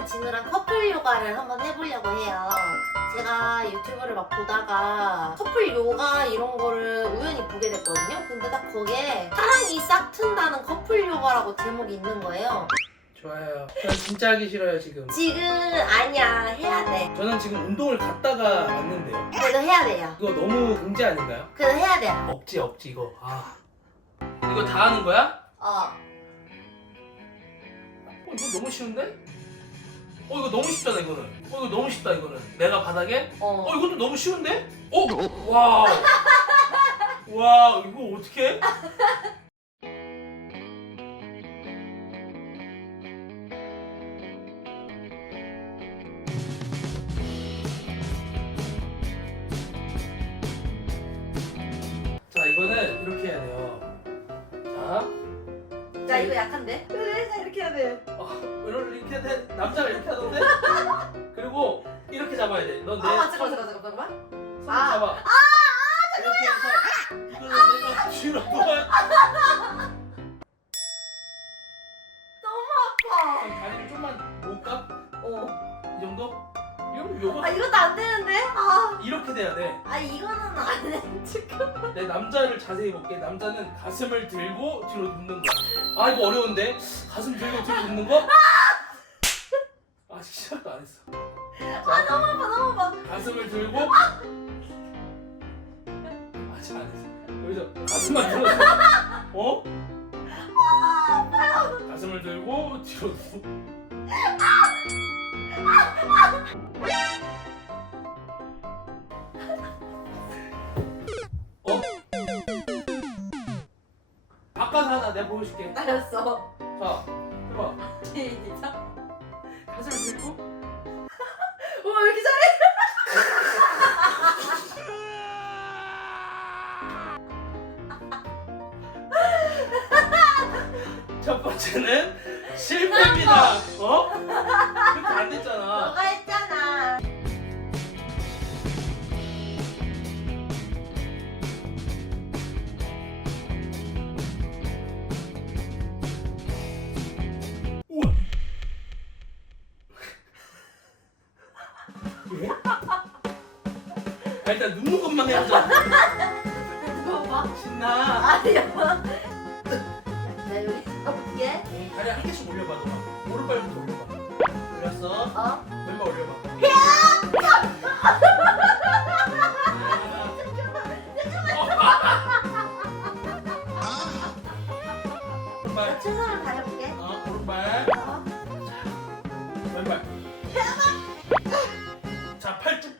오늘은 진우랑 커플 요가를 한번 해보려고 해요. 제가 유튜브를 막 보다가 커플 요가 이런 거를 우연히 보게 됐거든요. 근데 딱 거기에 사랑이 싹 튼다는 커플 요가라고 제목이 있는 거예요. 좋아요. 전 진짜 하기 싫어요 지금. 지금 아니야 해야 돼. 저는 지금 운동을 갔다가 왔는데요. 그래도 해야 돼요. 이거 너무 금지 아닌가요? 그래도 해야 돼요. 억지 억지 이거. 아. 이거 다 하는 거야? 어. 어 이거 너무 쉬운데? 어 이거 너무 쉽잖아 이거는. 어 이거 너무 쉽다 이거는. 내가 바닥에? 어. 어 이것도 너무 쉬운데? 어? 와. 와 이거 어떻게? 자 이거는 이렇게 해야 돼요. 자. 자 이거 약한데? 그래 자 이렇게 해야 돼. 어, 이렇게 돼. 남자가 이렇게 하던데? 그리고 이렇게 잡아야 돼. 넌내 아 잠깐 잠깐 잠깐만. 손 아. 잡아. 아, 아, 이렇게 해서 이거를 내가 뒤로 놓아. 아파. 그럼 다리를 좀만 모을까? 어. 이 정도? 이러면 요거 아 이것도 안 되는데? 아. 이렇게 돼야 돼. 아 이거는 안 돼. 지금. 내 남자를 자세히 볼게. 남자는 가슴을 들고 뒤로 눕는 거야. 아 이거 어려운데? 가슴 들고 뒤로 눕는 거? 아직 시작도 안 했어. 아 너무 아파 너무 아파. 가슴을 들고 아직 안 했어. 여기서 가슴만 들었어. 어? 가슴을 들고 뒤로 눕고. 어? 바꿔서 하자. 내가 보여줄게. 알았어. 자, 해봐. 시작. 가슴을 들고. 와, 왜 이렇게 잘해? 첫 번째는 실패입니다. 어? 그렇게 안 됐잖아. 너가 아, 일단 눕는 것만 해보자. 이거 봐. 신나. 아니야. 나 여기. 응, 다리 한 개씩 올려봐, 너가. 오른발부터 올려봐. 올렸어. 어? 왼발 올려봐. 나 오른발. 최선을 다해볼게. 어, 오른발. 어? 왼발. 자, 팔 쭉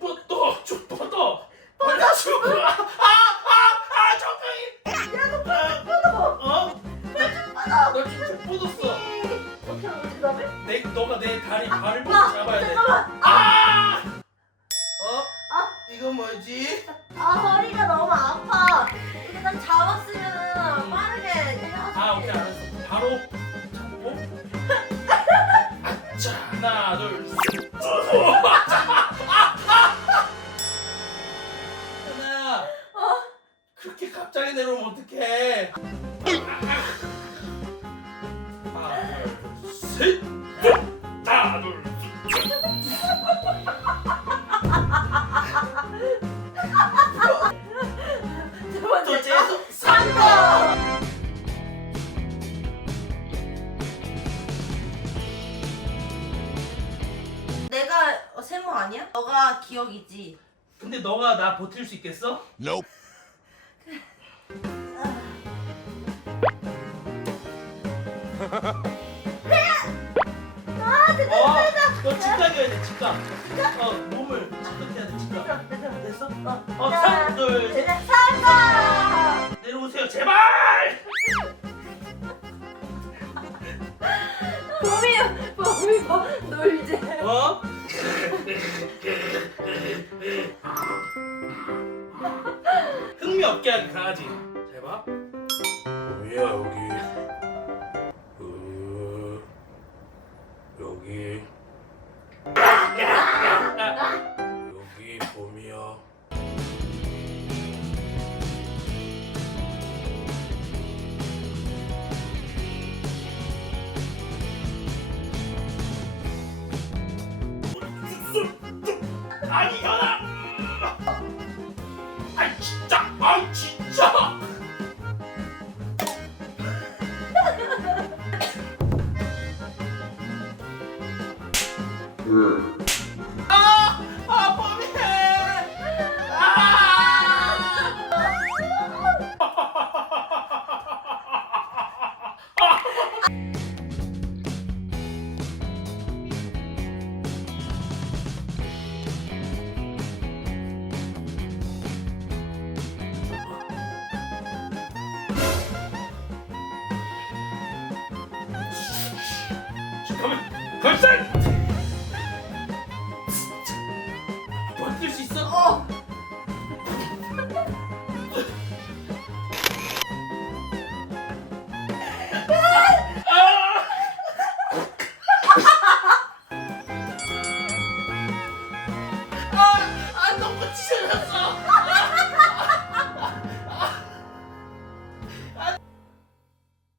뭐지? 아, 허리가 너무 아파. 이거 딱 잡았으면 빠르게. 아, 오케이, 알았어. 바로 잡고. 아차, 하나, 둘, 셋. 하나. 어? 그렇게 갑자기 내려오면 어떡해? 하나, 둘, 셋. 둘째에서 성공! 내가 어, 세모 아니야? 너가 기억이지. 근데 너가 나 버틸 수 있겠어? Nope. 아, 됐다, 어? 됐다, 너 직각이어야 돼, 직각. 어, 몸을 직각해야 돼, 직각. 됐어? 어, 어, 하나, 삼, 둘, 셋. 내려오세요, 제발! 봄이, 봄이, 봄, 놀지. 어? 흥미 없게 하기 강아지. 잘 봐. 뭐야 여기? 아니 현아! 아 진짜! 아 진짜! 아, 걸산 버틸 수 있어? 어.